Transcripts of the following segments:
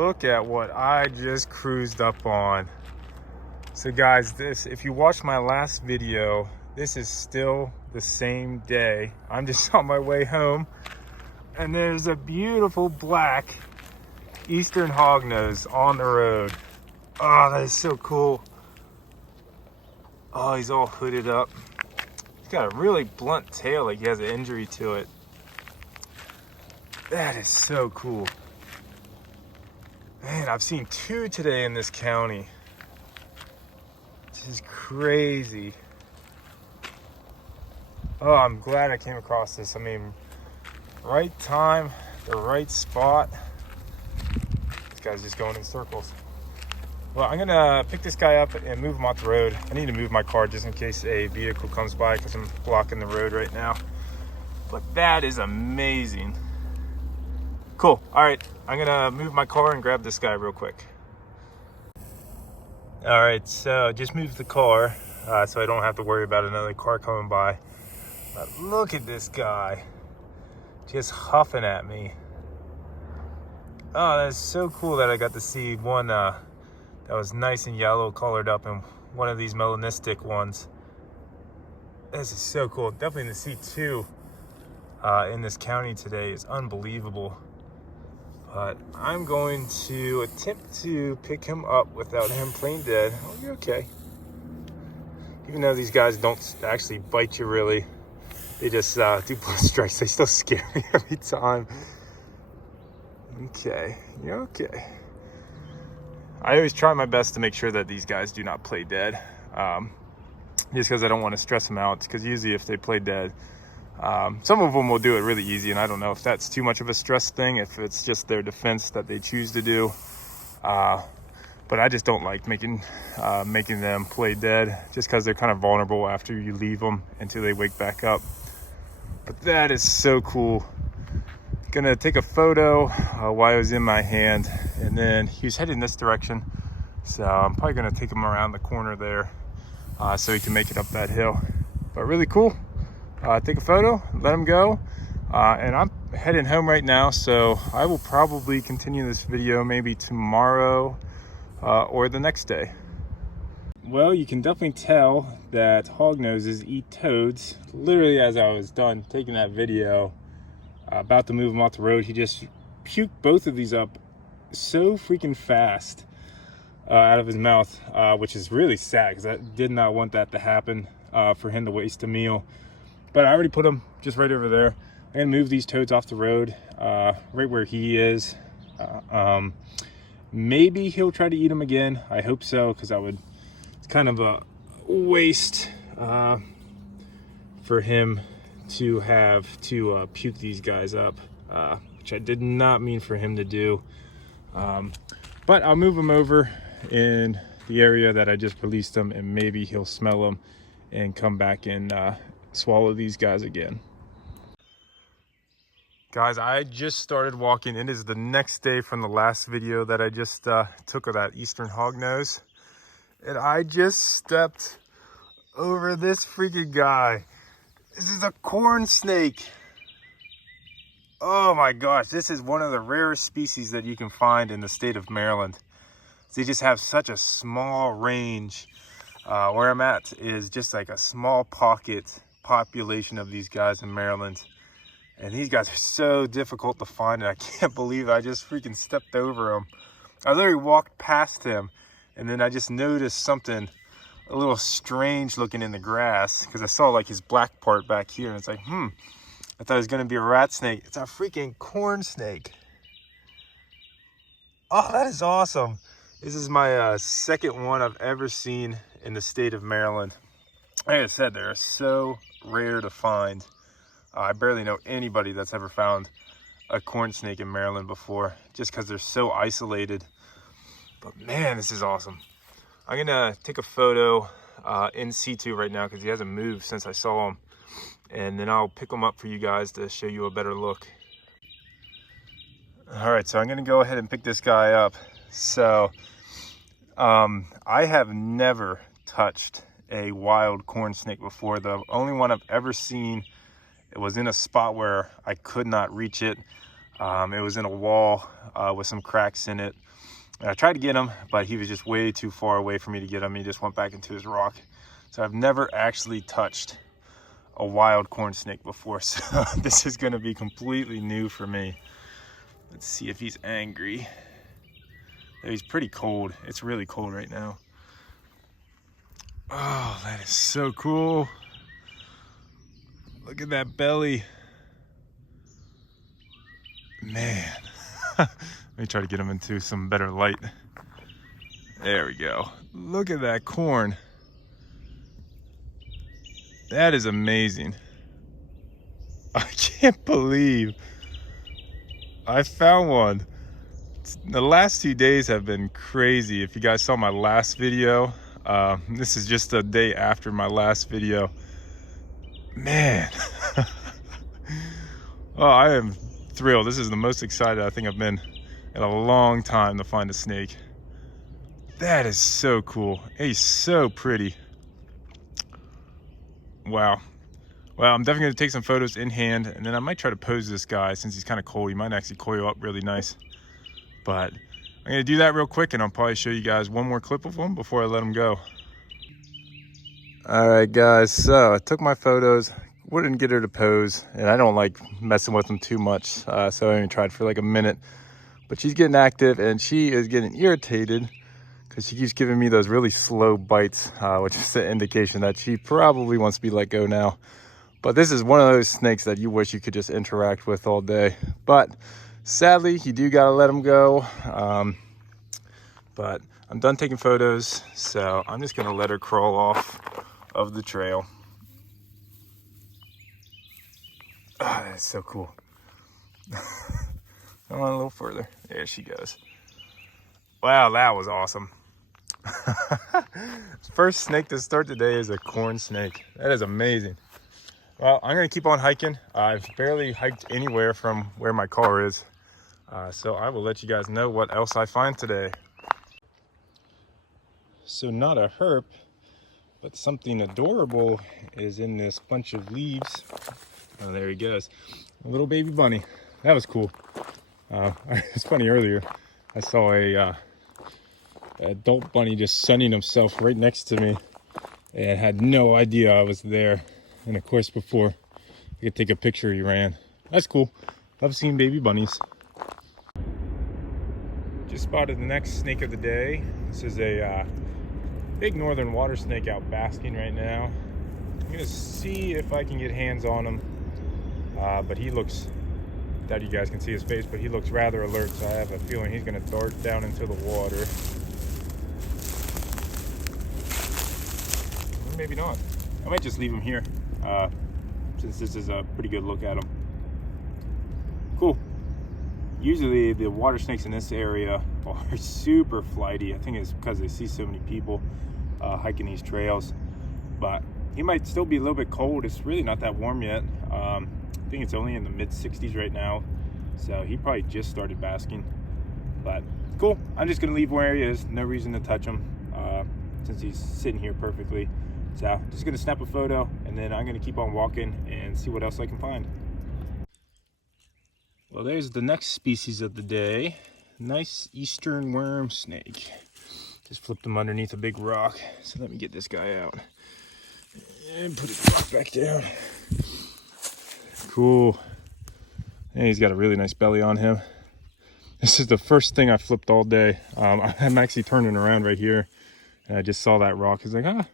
look at what I just cruised up on. So guys, if you watched my last video, this is still the same day. I'm just on my way home, and there's a beautiful black Eastern Hognose on the road. Oh, that is so cool. Oh, he's all hooded up. He's got a really blunt tail, like he has an injury to it. That is so cool. Man, I've seen 2 today in this county. This is crazy. Oh, I'm glad I came across this. I mean, right time, the right spot. This guy's just going in circles. Well, I'm gonna pick this guy up and move him off the road. I need to move my car just in case a vehicle comes by because I'm blocking the road right now. But that is amazing. Cool. All right, I'm gonna move my car and grab this guy real quick. All right, so just moved the car so I don't have to worry about another car coming by. But look at this guy just huffing at me. Oh, that's so cool that I got to see one that was nice and yellow colored up and one of these melanistic ones. This is so cool. Definitely to see 2 in this county today is unbelievable. But I'm going to attempt to pick him up without him playing dead. Oh, you're okay. Even though these guys don't actually bite you really, they just do blood strikes. They still scare me every time. Okay, you're okay. I always try my best to make sure that these guys do not play dead. Just because I don't want to stress them out. Because usually if they play dead, some of them will do it really easy, and I don't know if that's too much of a stress thing, if it's just their defense that they choose to do. But I just don't like making them play dead, just because they're kind of vulnerable after you leave them until they wake back up. But that is so cool. Gonna take a photo while it was in my hand, and then he was heading this direction, so I'm probably gonna take him around the corner there so he can make it up that hill. But really cool. Take a photo, let him go, and I'm heading home right now, so I will probably continue this video maybe tomorrow or the next day. Well, you can definitely tell that hognoses eat toads. Literally as I was done taking that video, about to move him off the road, he just puked both of these up so freaking fast out of his mouth, which is really sad because I did not want that to happen for him to waste a meal. But I already put him just right over there. I'm gonna move these toads off the road, right where he is. Maybe he'll try to eat them again. I hope so, because it's kind of a waste for him to have to puke these guys up, which I did not mean for him to do. But I'll move him over in the area that I just released him, and maybe he'll smell them and come back and swallow these guys again. Guys, I just started walking. It is the next day from the last video that I just took of that Eastern Hognose, and I just stepped over this freaking guy. This is a corn snake. Oh my gosh, this is one of the rarest species that you can find in the state of Maryland. They just have such a small range. Where I'm at is just like a small pocket population of these guys in Maryland, and these guys are so difficult to find, and I can't believe I just freaking stepped over them. I literally walked past him, and then I just noticed something a little strange looking in the grass, because I saw like his black part back here, and it's like, I thought it was gonna be a rat snake. It's a freaking corn snake. Oh, that is awesome. This is my second one I've ever seen in the state of Maryland. Like I said, they're so rare to find. I barely know anybody that's ever found a corn snake in Maryland before, just because they're so isolated. But man, this is awesome. I'm gonna take a photo in situ right now because he hasn't moved since I saw him, and then I'll pick him up for you guys to show you a better look. All right, so I'm gonna go ahead and pick this guy up. So I have never touched a wild corn snake before. The only one I've ever seen, it was in a spot where I could not reach it. It was in a wall with some cracks in it. And I tried to get him, but he was just way too far away for me to get him. He just went back into his rock. So I've never actually touched a wild corn snake before, so this is going to be completely new for me. Let's see if he's angry. He's pretty cold. It's really cold right now. Oh, that is so cool. Look at that belly. Man. Let me try to get him into some better light. There we go. Look at that corn. That is amazing. I can't believe I found one. The last 2 days have been crazy. If you guys saw my last video, this is just a day after my last video. Man. Oh, I am thrilled. This is the most excited I think I've been in a long time to find a snake. That is so cool. He's so pretty. Wow. Well, I'm definitely going to take some photos in hand, and then I might try to pose this guy since he's kind of cold. He might actually coil up really nice. But I'm going to do that real quick, and I'll probably show you guys one more clip of him before I let him go. All right, guys. So I took my photos. Wouldn't get her to pose, and I don't like messing with them too much. So I only tried for like a minute. But she's getting active, and she is getting irritated because she keeps giving me those really slow bites, which is an indication that she probably wants to be let go now. But this is one of those snakes that you wish you could just interact with all day. But sadly, you do gotta let them go. But I'm done taking photos, so I'm just gonna let her crawl off of the trail. Ah, that's so cool. Come on a little further. There she goes. Wow, that was awesome. First snake to start today is a corn snake. That is amazing. Well, I'm gonna keep on hiking. I've barely hiked anywhere from where my car is. So I will let you guys know what else I find today. So not a herp, but something adorable is in this bunch of leaves. Oh, there he goes. A little baby bunny. That was cool. It's funny, earlier I saw a adult bunny just sunning himself right next to me and had no idea I was there. And of course, before I could take a picture, he ran. That's cool. Love seeing baby bunnies. Just spotted the next snake of the day. This is a big northern water snake out basking right now. I'm gonna see if I can get hands on him. But he looks, doubt you guys can see his face, but he looks rather alert, so I have a feeling he's gonna dart down into the water. Or maybe not. I might just leave him here, since this is a pretty good look at him. Cool. Usually the water snakes in this area are super flighty. I think it's because they see so many people hiking these trails. But he might still be a little bit cold. It's really not that warm yet. I think it's only in the mid 60s right now. So he probably just started basking. But cool. I'm just going to leave where he is. No reason to touch him since he's sitting here perfectly. So just going to snap a photo, and then I'm going to keep on walking and see what else I can find. Well, there's the next species of the day. Nice eastern worm snake. Just flipped him underneath a big rock. So let me get this guy out and put his rock back down. Cool. And he's got a really nice belly on him. This is the first thing I flipped all day. I'm actually turning around right here, and I just saw that rock. I was like,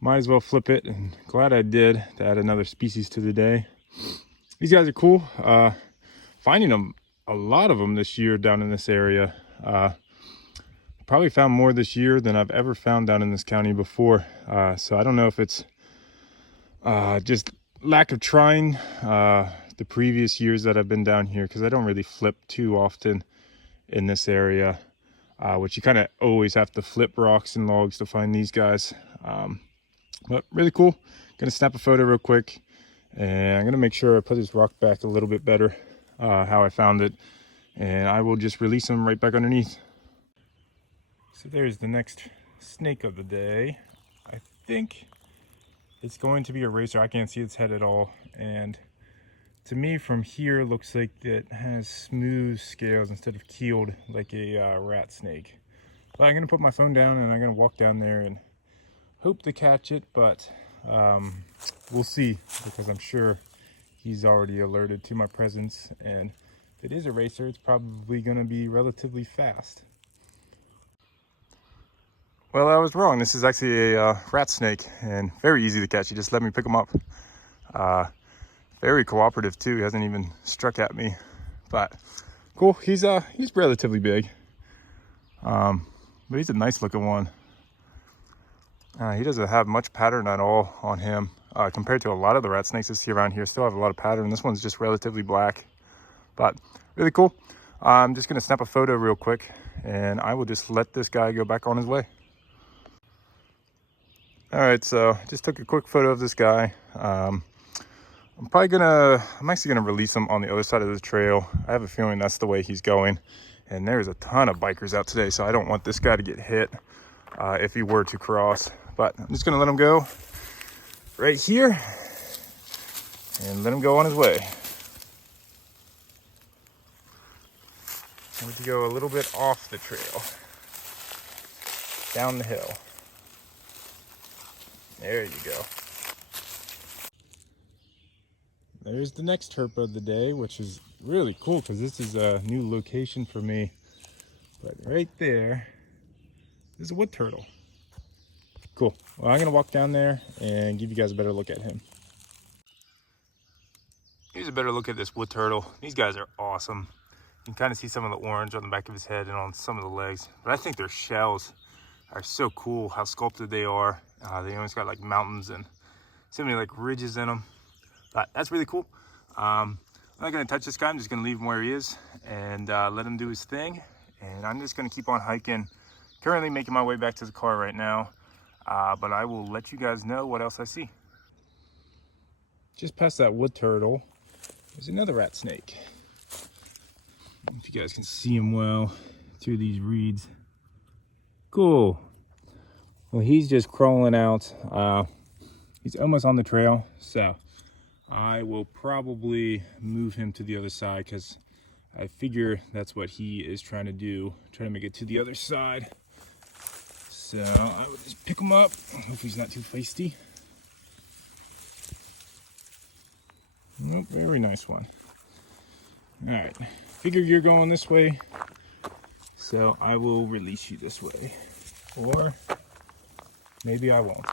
might as well flip it, and glad I did to add another species to the day. These guys are cool. Finding them, a lot of them this year down in this area. Probably found more this year than I've ever found down in this county before. So I don't know if it's just lack of trying the previous years that I've been down here, because I don't really flip too often in this area, which you kind of always have to flip rocks and logs to find these guys. But really cool. Gonna snap a photo real quick, and I'm gonna make sure I put this rock back a little bit better, how I found it, and I will just release them right back underneath. So there's the next snake of the day. I think it's going to be a racer. I can't see its head at all, and to me from here looks like it has smooth scales instead of keeled like a rat snake. But I'm gonna put my phone down and I'm gonna walk down there and hope to catch it, but we'll see, because I'm sure he's already alerted to my presence, and if it is a racer, it's probably gonna be relatively fast. Well, I was wrong. This is actually a rat snake, and very easy to catch. He just let me pick him up. Very cooperative too. He hasn't even struck at me, but cool. He's relatively big, but he's a nice looking one. He doesn't have much pattern at all on him compared to a lot of the rat snakes I see around here. Still have a lot of pattern. This one's just relatively black, but really cool. I'm just gonna snap a photo real quick, and I will just let this guy go back on his way. All right, so just took a quick photo of this guy. I'm actually gonna release him on the other side of the trail. I have a feeling that's the way he's going, and there's a ton of bikers out today, so I don't want this guy to get hit if he were to cross. But I'm just gonna let him go right here and let him go on his way. I'm going to go a little bit off the trail, down the hill. There you go. There's the next herp of the day, which is really cool because this is a new location for me. But right there is a wood turtle. Cool. Well, I'm going to walk down there and give you guys a better look at him. Here's a better look at this wood turtle. These guys are awesome. You can kind of see some of the orange on the back of his head and on some of the legs. But I think their shells are so cool, how sculpted they are. They almost got like mountains and so many like ridges in them. But that's really cool. I'm not going to touch this guy. I'm just going to leave him where he is and let him do his thing. And I'm just going to keep on hiking. Currently making my way back to the car right now. But I will let you guys know what else I see. Just past that wood turtle, there's another rat snake. If you guys can see him well through these reeds. Cool. Well, he's just crawling out. He's almost on the trail, so I will probably move him to the other side because I figure that's what he is trying to do, trying to make it to the other side. So I will just pick him up. Hopefully he's not too feisty. Nope, very nice one. All right, figure you're going this way, so I will release you this way. Or maybe I won't.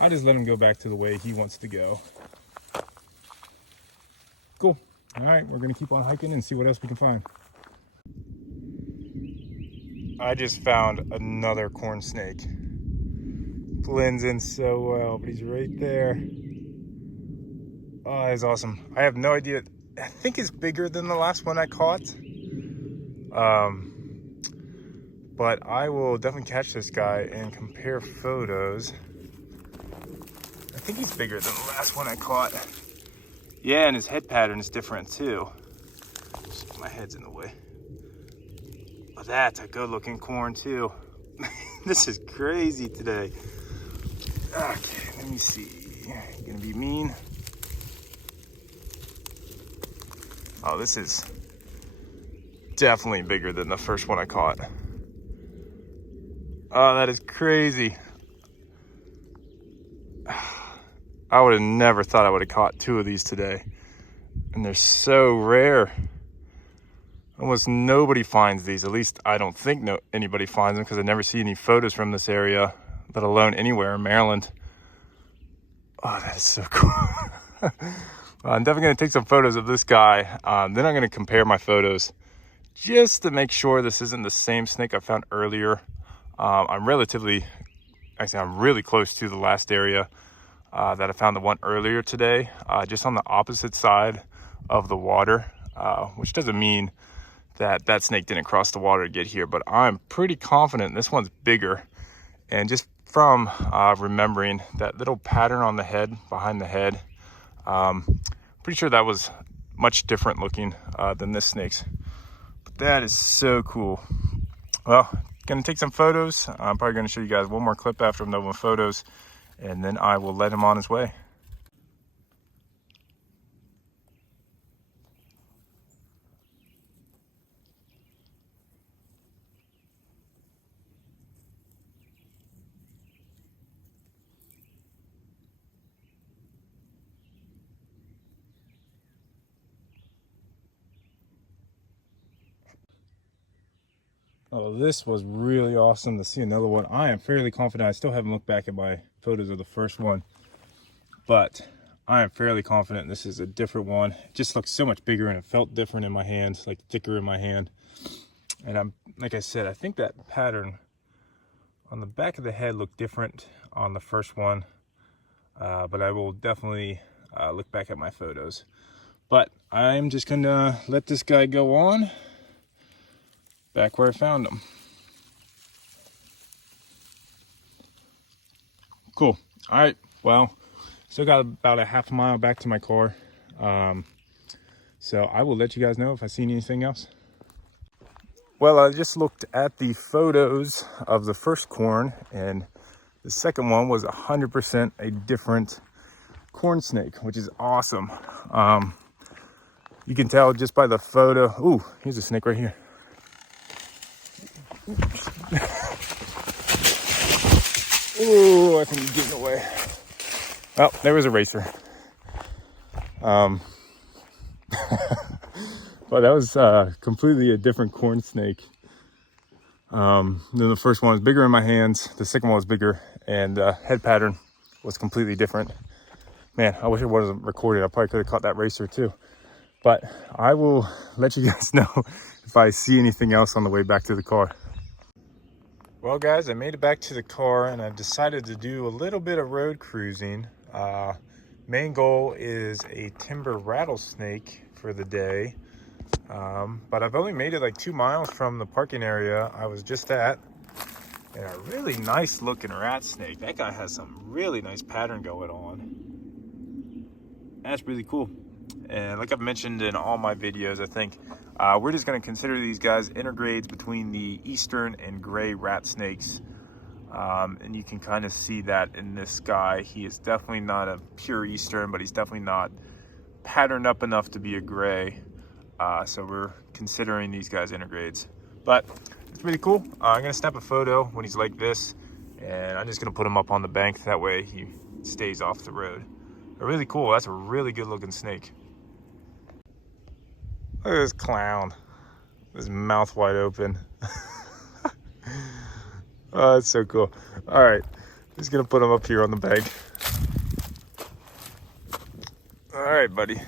I'll just let him go back to the way he wants to go. Cool. All right, we're gonna keep on hiking and see what else we can find. I just found another corn snake. Blends in so well, but he's right there. Oh, that's awesome. I have no idea. I think it's bigger than the last one I caught. But I will definitely catch this guy and compare photos. I think he's bigger than the last one I caught. Yeah, and his head pattern is different too. My head's in the way. Oh, that's a good looking corn too. This is crazy today. Okay, let me see. You gonna be mean? Oh, this is definitely bigger than the first one I caught. Oh, that is crazy. I would have never thought I would have caught two of these today. And they're so rare. Almost nobody finds these. At least I don't think anybody finds them because I never see any photos from this area, let alone anywhere in Maryland. Oh, that is so cool. I'm definitely going to take some photos of this guy. Then I'm going to compare my photos just to make sure this isn't the same snake I found earlier. I'm really close to the last area that I found the one earlier today, just on the opposite side of the water, which doesn't mean that snake didn't cross the water to get here, but I'm pretty confident this one's bigger. And just from remembering that little pattern on the head, behind the head, pretty sure that was much different looking than this snake's. But that is so cool. Well, gonna take some photos. I'm probably gonna show you guys one more clip after I'm done with photos, and then I will let him on his way. Oh, this was really awesome to see another one. I am fairly confident. I still haven't looked back at my photos of the first one, but I am fairly confident this is a different one. It just looks so much bigger and it felt different in my hand, like thicker in my hand. And I'm, like I said, I think that pattern on the back of the head looked different on the first one, but I will definitely look back at my photos. But I'm just gonna let this guy go on back where I found him. Cool. All right, well, still got about a half a mile back to my car. So I will let you guys know if I see anything else. Well, I just looked at the photos of the first corn, and the second one was 100% a different corn snake, which is awesome. You can tell just by the photo. Ooh, here's a snake right here. Ooh, I think he's getting away. Well, there was a racer. But that was completely a different corn snake. Then the first one was bigger in my hands. The second one was bigger, and head pattern was completely different. Man, I wish it wasn't recorded. I probably could have caught that racer too. But I will let you guys know if I see anything else on the way back to the car. Well, guys, I made it back to the car, and I've decided to do a little bit of road cruising. Main goal is a timber rattlesnake for the day. But I've only made it like 2 miles from the parking area I was just at. And a really nice looking rat snake. That guy has some really nice pattern going on. That's really cool. And like I've mentioned in all my videos, I think we're just going to consider these guys intergrades between the eastern and gray rat snakes. And you can kind of see that in this guy. He is definitely not a pure eastern, but he's definitely not patterned up enough to be a gray. So we're considering these guys intergrades. But it's really cool. I'm going to snap a photo when he's like this, and I'm just going to put him up on the bank. That way he stays off the road. They're really cool. That's a really good looking snake. Look at this clown. His mouth wide open. Oh, that's so cool. All right, just gonna put him up here on the bank. All right, buddy.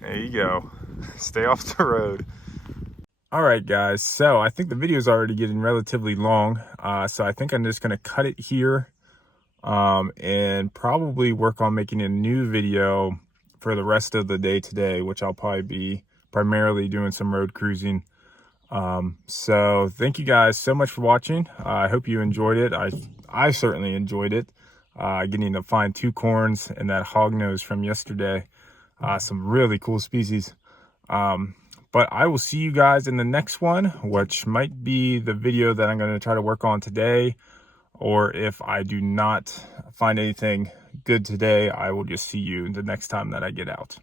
There you go. Stay off the road. All right, guys. So I think the video is already getting relatively long. So I think I'm just gonna cut it here, and probably work on making a new video for the rest of the day today, which I'll probably be primarily doing some road cruising. So thank you guys so much for watching. I hope you enjoyed it. I certainly enjoyed it. Getting to find 2 corns and that hognose from yesterday. Some really cool species. But I will see you guys in the next one, which might be the video that I'm going to try to work on today. Or if I do not find anything good today, I will just see you the next time that I get out.